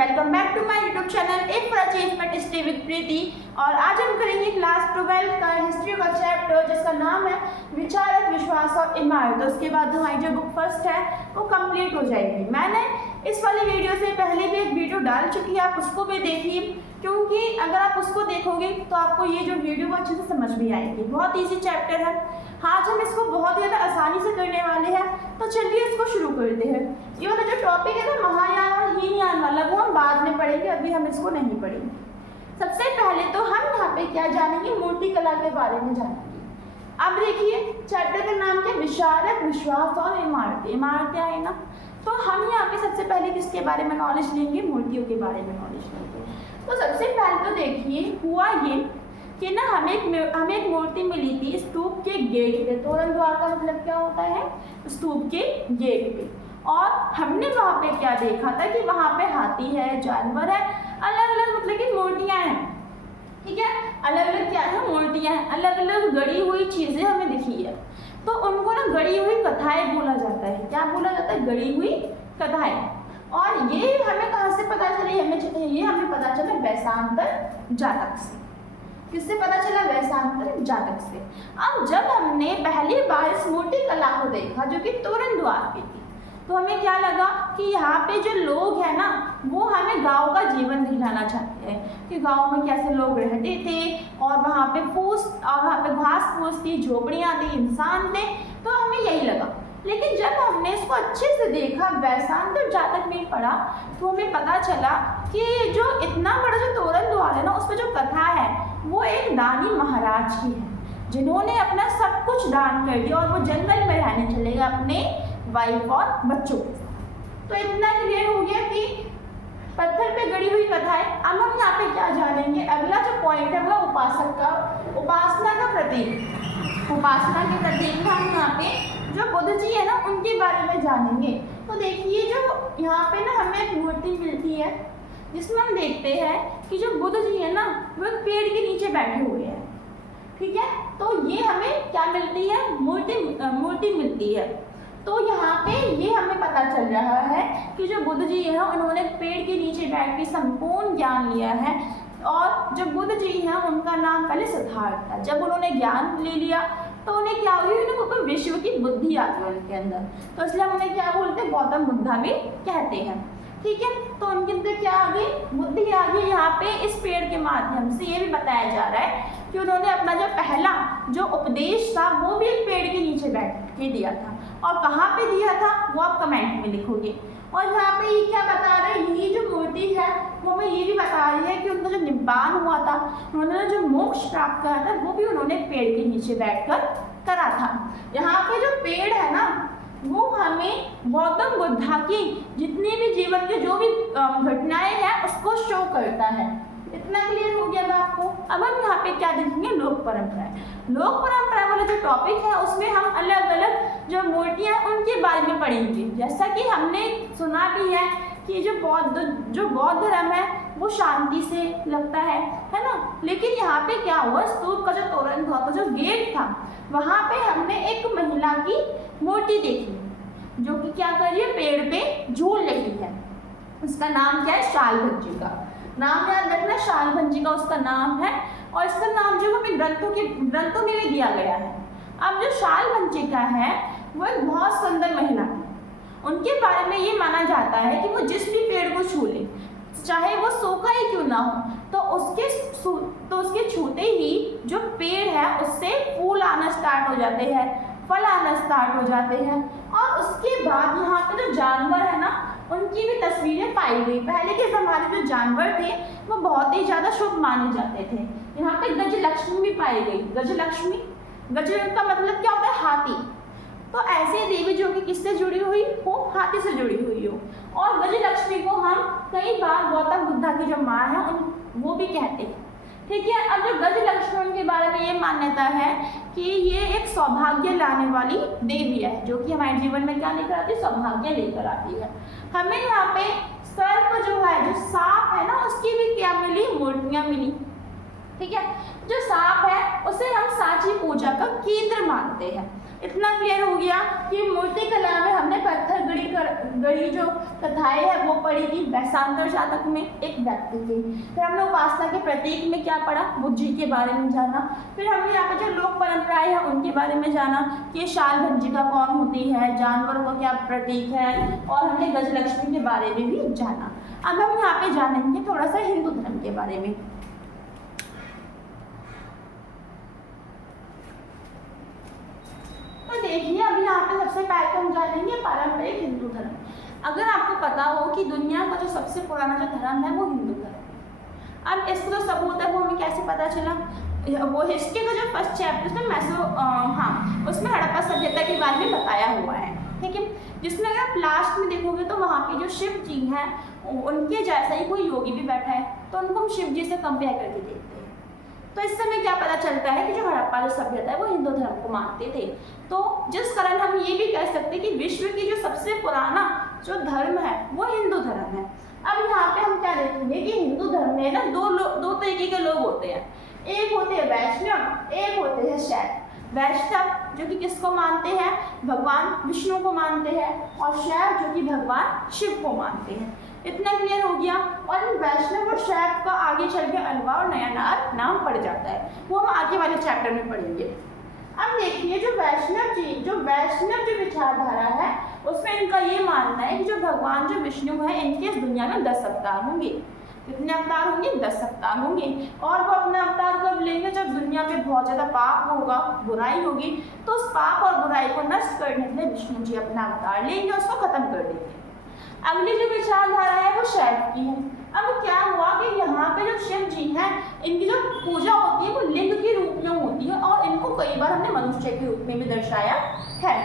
Welcome back to my YouTube channel एक for achievement stay with Preeti. और आज हम करेंगे क्लास 12 का हिस्ट्री का चैप्टर जिसका नाम है विचारक, विश्वास और इमारत। उसके बाद हमारी जो बुक फर्स्ट है वो कंप्लीट हो जाएगी। मैंने इस वाली वीडियो से पहले भी एक वीडियो डाल चुकी है, आप उसको भी देखिए, क्योंकि अगर आप उसको देखोगे तो आपको ये जो वीडियो वो अच्छे से समझ भी आएगी। बहुत ईजी चैप्टर है। आज हम इसको बहुत ज़्यादा आसानी से करने वाले हैं, तो चलिए इसको शुरू करते हैं। ये वाला जो टॉपिक है ना महायान और हीनयान वाला, वो हम बाद में पढ़ेंगे, अभी हम इसको नहीं पढ़ेंगे। सबसे पहले तो हम यहाँ पे क्या जानेंगे, मूर्ति कला के बारे में जानेंगे। अब देखिए चैप्टर का नाम क्या, विचारक, विश्वास और इमारतें। इमारतें आई ना, तो हम यहाँ पे सबसे पहले किसके बारे में नॉलेज लेंगे, मूर्तियों के बारे में नॉलेज लेंगे। तो सबसे पहले तो देखिए हुआ ये कि ना हमें एक मूर्ति मिली थी स्तूप के गेट पे। तोरण द्वार का मतलब क्या होता है, स्तूप के गेट पे। और हमने वहाँ पे क्या देखा था कि वहाँ पे हाथी है, जानवर है, अलग अलग मतलब कि मूर्तियाँ हैं। ठीक है, अलग अलग क्या है, मूर्तियाँ हैं, अलग अलग गढ़ी हुई चीज़ें हमें दिखी है। तो उनको ना गढ़ी हुई कथाएं बोला जाता है। क्या बोला जाता है, गढ़ी हुई कथाएं। और ये हमें कहाँ से पता चली, ये हमें पता चला वैशांतर जातक से। किससे पता चला, वैशांतर जातक से। अब जब हमने पहली बार इस मूर्ति कला को देखा जो कि तोरण द्वार पे थी, तो हमें क्या लगा कि यहाँ पे जो लोग हैं ना वो हमें गांव का जीवन दिखाना चाहते हैं कि गांव में कैसे लोग रहते थे, और वहाँ पे फूस और वहाँ पे घास फूस थी, झोपड़ियाँ थी, इंसान थे। तो हमें यही लगा। लेकिन जब हमने इसको अच्छे से देखा, वैशांतर जातक में पढ़ा, तो हमें पता चला कि जो इतना बड़ा जो तोरण द्वार है ना, उसमें जो कथा है वो एक दानी महाराज की है, जिन्होंने अपना सब कुछ दान कर दिया और वो जंगल में रहने चले गए अपने वाइफ और बच्चों के साथ। तो इतना क्लियर हो गया कि पत्थर पे गड़ी हुई कथा है। अब हम यहाँ पे क्या जानेंगे, अगला जो पॉइंट है वो उपासना का प्रतीक। उपासना के प्रतीक हम यहाँ पे जो बुद्ध जी है ना उनके बारे में जानेंगे। तो देखिए जो यहाँ पे ना हमें एक मूर्ति मिलती है जिसमें हम देखते हैं कि जो बुद्ध जी है ना वो एक पेड़ के नीचे बैठे हुए हैं। ठीक है, तो ये हमें क्या मिलती है, मूर्ति मिलती है। तो यहाँ पे ये हमें पता चल रहा है कि जो बुद्ध जी है उन्होंने पेड़ के नीचे बैठ के संपूर्ण ज्ञान लिया है। और जो बुद्ध जी हैं उनका नाम पहले सिद्धार्थ था। जब उन्होंने ज्ञान ले लिया तो उन्हें क्या हुई, उन्हें विश्व की बुद्धि आ गई उनके अंदर। तो इसलिए हम उन्हें क्या बोलते हैं, गौतम बुद्धा भी कहते हैं। ठीक है, तो उनके अंदर क्या आ गई, बुद्धि आ गई। यहाँ पे इस पेड़ के माध्यम से ये भी बताया जा रहा है कि उन्होंने अपना जो पहला जो उपदेश था वो भी एक पेड़ के नीचे बैठ के दिया था। और कहाँ पे दिया था वो आप कमेंट में लिखोगे। और यहाँ पे ये क्या बता रहे हैं, ये जो मूर्ति है वो हमें ये भी बता रही है कि उनका जो निब्बान हुआ था, उन्होंने जो मोक्ष प्राप्त करा था वो भी उन्होंने पेड़ के नीचे बैठकर करा था। यहाँ पे जो पेड़ है ना वो हमें गौतम बुद्धा की जितनी भी जीवन के जो भी घटनाएं हैं उसको शो करता है। इतना क्लियर हो गया ना आपको। अब हम यहाँ पे क्या देखेंगे, लोक परंपराएं। लोक परंपरा वाला जो टॉपिक है उसमें हम अलग अलग जो मूर्तियाँ हैं उनके बारे में पढ़ेंगे। जैसा कि हमने सुना भी है कि जो बौद्ध धर्म है वो शांति से लगता है ना। लेकिन यहाँ पे क्या हुआ, स्तूप का जो तोरण था, जो गेट था, वहाँ पे हमने एक महिला की मूर्ति देखी जो कि क्या कर रही है, पेड़ पे झूल रही है। उसका नाम क्या है, शालभंजी का नाम याद रखना, शालभंजी का उसका नाम है। और इसका नाम जो हमें ग्रंथों में भी दिया गया है। अब जो शालभंजी का है वो एक बहुत सुंदर महिला है। उनके बारे में ये माना जाता है कि वो जिस भी पेड़ को छू ले, चाहे वो सूखा ही क्यों ना हो, तो उसके छूते ही जो पेड़ है उससे फूल आना स्टार्ट हो जाते हैं, फल आना स्टार्ट हो जाते हैं। और उसके बाद यहाँ पे जो जानवर है ना उनकी भी तस्वीरें पाई गई। पहले के ज़माने में जो जानवर थे वो बहुत ही ज़्यादा शुभ माने जाते थे। यहाँ पे गजलक्ष्मी भी पाई गई। गजलक्ष्मी, गज का मतलब क्या होता है, हाथी। तो ऐसे देवी जो कि किससे जुड़ी हुई हो, हाथी से जुड़ी हुई हो। और गजलक्ष्मी को हम कई बार गौतम बुद्धा की जो माँ है वो भी कहते हैं। ठीक है, अब जो गजलक्ष्मी के बारे में ये मान्यता है कि ये एक सौभाग्य लाने वाली देवी है, जो कि हमारे जीवन में क्या लेकर आती है, सौभाग्य लेकर आती है। हमें यहाँ पे सर्प जो है, जो सांप है ना, उसकी भी क्या मिली, मूर्तियाँ मिली। ठीक है, जो सांप है उसे हम सांची पूजा का केंद्र मानते हैं। इतना क्लियर हो गया कि मूर्ति कला में हमने पत्थर गढ़ी जो कथाएं है वो पढ़ी थी वैशांतर जातक में एक व्यक्ति थे। फिर हमने उपासना के प्रतीक में क्या पढ़ा, बुद्ध जी के बारे में जाना। फिर हमने यहाँ पे जो लोक परंपराएं हैं उनके बारे में जाना कि शाल भंजिका कौन होती है, जानवरों का क्या प्रतीक है, और हमने गजलक्ष्मी के बारे में भी जाना। अब हम यहाँ पे जानेंगे थोड़ा सा हिंदू धर्म के बारे में। तो देखिए अभी यहाँ पे सबसे पहले हम जानेंगे पारंपरिक हिंदू धर्म। अगर आपको पता हो कि दुनिया का जो सबसे पुराना जो धर्म है वो हिंदू धर्म है। अब इसका जो सबूत है वो हमें कैसे पता चला, वो हिस्ट्री का जो फर्स्ट चैप्टर है उसमें हड़प्पा सभ्यता के बारे में बताया हुआ है, ठीक है। जिसमें अगर आप लास्ट में देखोगे तो वहाँ पे जो शिव जी हैं उनके जैसा ही कोई योगी भी बैठा है, तो उनको हम शिव जी से कंपेयर करके देखते हैं। तो इस समय क्या पता चलता है कि जो हड़प्पा जो सभ्यता है वो हिंदू धर्म को मानते थे। तो जिस कारण हम ये भी कह सकते हैं कि विश्व की जो सबसे पुराना जो धर्म है वो हिंदू धर्म है। अब यहाँ पे हम क्या देखेंगे कि हिंदू धर्म में ना दो तरीके के लोग होते हैं, एक होते हैं वैष्णव, एक होते हैं शैव। वैष्णव जो कि किसको मानते हैं, भगवान विष्णु को मानते हैं, और शैव जो कि भगवान शिव को मानते हैं। इतना क्लियर हो गया। और वैष्णव और शैव का आगे चल के अलवा और नया नाम पड़ जाता है, वो हम आगे वाले चैप्टर में पढ़ेंगे। अब देखिए जो वैष्णव जो विचारधारा है उसमें इनका ये मानना है कि जो भगवान जो विष्णु है इनके इस दुनिया में 10 अवतार होंगे। कितने अवतार होंगे, 10 अवतार होंगे। और वो अपना अवतार कब लेंगे, जब दुनिया में बहुत ज़्यादा पाप होगा, बुराई होगी, तो उस पाप और बुराई को नष्ट करने के लिए विष्णु जी अपना अवतार लेंगे, उसको खत्म कर देंगे। अगली जो विचारधारा है वो शैव की है। अब क्या हुआ कि यहाँ पे जो शिव जी हैं इनकी जो पूजा होती है वो लिंग के रूप में होती है, और इनको कई बार हमने मनुष्य के रूप में भी दर्शाया है।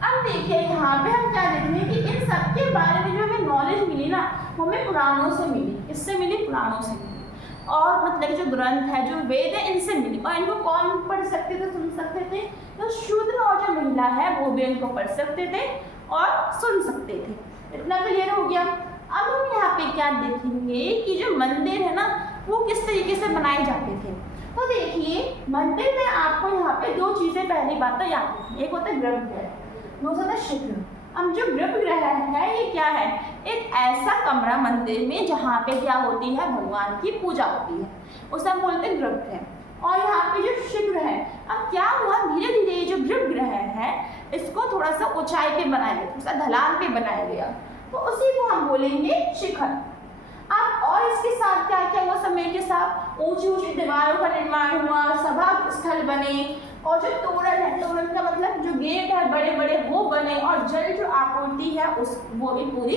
अब देखिए यहाँ पे हम क्या देखते हैं कि इन सब के बारे में जो हमें नॉलेज मिली ना वो हमें पुराणों से मिली। किससे मिली, पुराणों से मिली। और मतलब जो ग्रंथ है, जो वेद है, इनसे मिली। और इनको कौन पढ़ सकते थे, सुन सकते थे, तो शूद्र और जो महिला है वो भी इनको पढ़ सकते थे और सुन सकते थे। इतना क्लियर हो गया। अब हम यहाँ पे क्या देखेंगे कि जो मंदिर है ना वो किस तरीके से बनाए जाते थे। तो देखिए मंदिर में आपको यहाँ पे 2 चीज़ें पहली बात तो याद रखनी, एक होता है गर्भगृह, दूसरा होता है शिवगृह। अब जो गर्भगृह है ये क्या है, एक ऐसा कमरा मंदिर में जहाँ पे क्या होती है, भगवान की पूजा होती है, उसे हम बोलते हैं गर्भगृह। और यहाँ पे जो शिवगृह है, अब क्या हुआ धीरे धीरे जो गर्भगृह है इसको थोड़ा सा ऊंचाई पे बनाया गया, थोड़ा सा ढलान पे बनाया गया, तो उसी को हम बोलेंगे शिखर। अब और इसके साथ क्या क्या हुआ, समय के साथ ऊंची ऊंची दीवारों का निर्माण हुआ, सभा स्थल बने, और जो तोरण है, तोरण का मतलब जो गेट है बड़े बड़े वो बने, और जल जो आपूर्ति है वो भी पूरी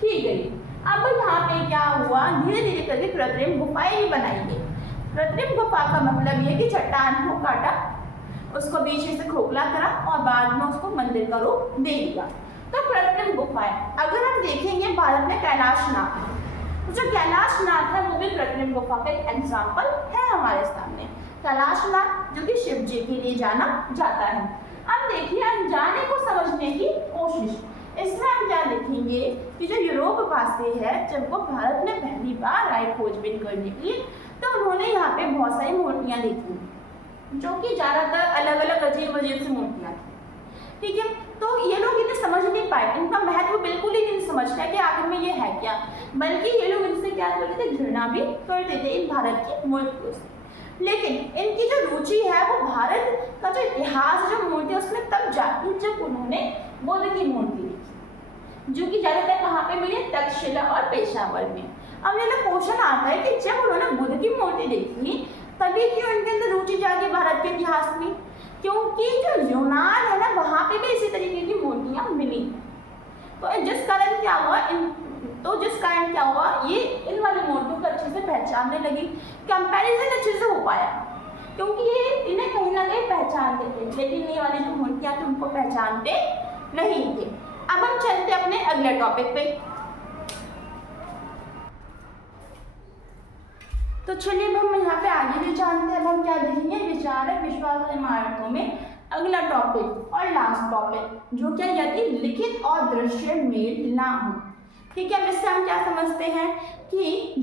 की गई। अब यहाँ पे क्या हुआ, धीरे धीरे करके कृत्रिम गुफाएं भी बनाई गई। कृत्रिम गुफा का मतलब ये कि चट्टान को काटा, उसको बीच से खोखला करा और बाद में उसको मंदिर का रूप दे दिया, तो कृत्रिम गुफाएं। अगर हम देखेंगे भारत में कैलाशनाथ, तो जो कैलाशनाथ है वो भी कृत्रिम गुफा का एक एग्जाम्पल है हमारे सामने। कैलाशनाथ जो कि शिव जी के लिए जाना जाता है। अब देखिए अनजाने को समझने की कोशिश, इसमें हम क्या देखेंगे कि जो यूरोपवासी है जब वो भारत में पहली बार आए खोजबीन करने के लिए, तो उन्होंने यहाँ पे बहुत सारी मूर्तियाँ देखी जो कि ज़्यादातर अलग अलग अजीब अजीब सी मूर्तियाँ थी, ठीक है। तो ये लोग इन्हें समझ नहीं पाए, इनका महत्व बिल्कुल ही नहीं समझ पाए कि आखिर में ये है क्या, बल्कि ये लोग इनसे क्या करते थे, घृणा भी करते थे इन भारत की मूर्तियों से। लेकिन इनकी जो रुचि है वो भारत का जो इतिहास जो मूर्ति है उसमें तब जाती जब उन्होंने बुद्ध की मूर्ति देखी, जो कि ज़्यादातर कहाँ पे मिली, तक्षशिला और पेशावर में। अब मेरा क्वेश्चन आता है कि जब उन्होंने बुद्ध की मूर्ति देखी तभी क्यों इनके अंदर रुचि जागी भारत के इतिहास में, क्योंकि जो यूनान है ना वहाँ पे भी इसी तरीके की मूर्तियाँ मिली। तो जिस कारण क्या हुआ ये इन वाली मूर्तियों को अच्छे से पहचानने लगी, कंपैरिजन अच्छे से हो पाया, क्योंकि ये इन्हें कहीं ना कहीं पहचानते थे, लेकिन ये वाली जो मूर्तियाँ थी उनको पहचानते नहीं थे। अब हम चलते अपने अगले टॉपिक पे। तो चलिए हम यहाँ पे आगे भी जानते हैं। अब हम क्या देखेंगे, विचारक विश्वास और इमारतों में अगला टॉपिक और लास्ट टॉपिक, जो क्या यदि लिखित और दृश्य मेल ना हो, ठीक है। इससे हम क्या समझते हैं कि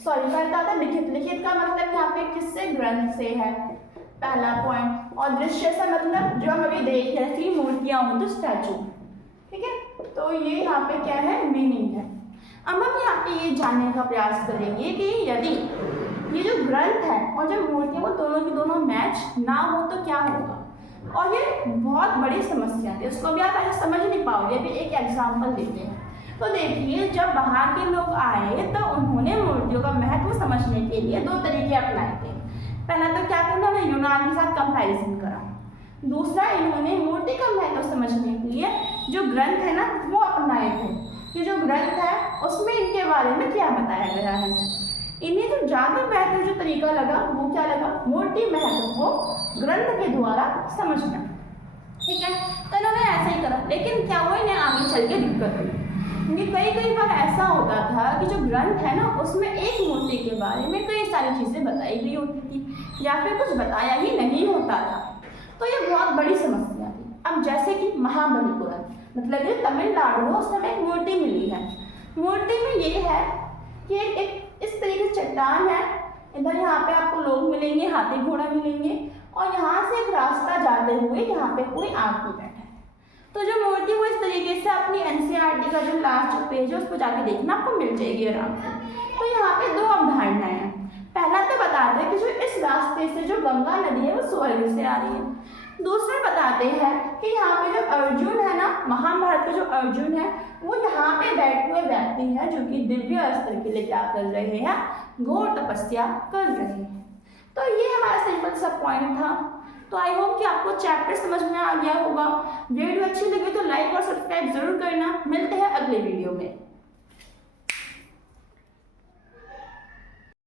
करता था लिखित का मतलब यहाँ पे किससे, ग्रंथ से है, पहला पॉइंट। और दृश्य से मतलब जो हम अभी देख रहे थे मूर्तियाँ हो तो स्टैचू, ठीक है। तो ये यहाँ पे क्या है, मीनिंग है। ये जानने का प्रयास करेंगे कि यदि ये जो ग्रंथ है और जो मूर्तियाँ वो दोनों की दोनों मैच ना हो तो क्या होगा। और ये बहुत बड़ी समस्या है, इसको भी आप ऐसे समझ नहीं पाओगे। अभी एक एग्जाम्पल देते हैं। तो देखिए, जब बाहर के लोग आए तो उन्होंने मूर्तियों का महत्व समझने के लिए दो तरीके अपनाए थे। पहला तो क्या करना, उन्होंने यूनान के साथ कंपैरिजन करा। दूसरा, इन्होंने मूर्ति का महत्व समझने के लिए जो ग्रंथ है ना वो अपनाए थे कि जो ग्रंथ है उसमें इनके बारे में क्या बताया गया है। इन्हें जो ज़्यादा बेहतर जो तरीका लगा वो क्या लगा, मूर्ति महत्व को ग्रंथ के द्वारा समझना। ठीक है, तो इन्होंने ऐसा ही करा। लेकिन क्या हुआ, इन्हें आगे चल के दिक्कत हुई, क्योंकि कई बार ऐसा होता था कि जो ग्रंथ है ना उसमें एक मूर्ति के बारे में कई सारी चीज़ें बताई गई होती थी या फिर कुछ बताया ही नहीं होता था। तो ये बहुत बड़ी समस्या थी। अब जैसे कि महाबलीपुरम, मतलब ये तमिलनाडु में उस समय एक मूर्ति मिली है। मूर्ति में ये है कि एक इस तरीके से चट्टान है, इधर यहाँ पे आपको लोग मिलेंगे, हाथी घोड़ा मिलेंगे, और यहाँ से एक रास्ता जाते हुए यहाँ पे कोई आदमी बैठा है। तो जो मूर्ति वो इस तरीके से अपनी एनसीईआरटी का जो लास्ट पेज है उस पर जाके देखना आपको मिल जाएगी आराम से। तो यहाँ पे दो अवधारणाएं हैं। पहला तो बताते हैं कि जो इस रास्ते से जो गंगा नदी है वो स्वर्ग से आ रही है। दूसरा बताते हैं कि यहाँ पे जो अर्जुन है ना, महाभारत का जो अर्जुन है वो यहाँ पे बैठे हुए व्यक्ति है जो कि दिव्य अस्त्र के लिए क्या कर रहे हैं, घोर तपस्या कर रहे हैं। तो ये हमारा सिंपल सा पॉइंट था। तो आई होप कि आपको चैप्टर समझ में आ गया होगा। वीडियो अच्छी लगी तो लाइक और सब्सक्राइब जरूर करना। मिलते हैं अगले वीडियो में।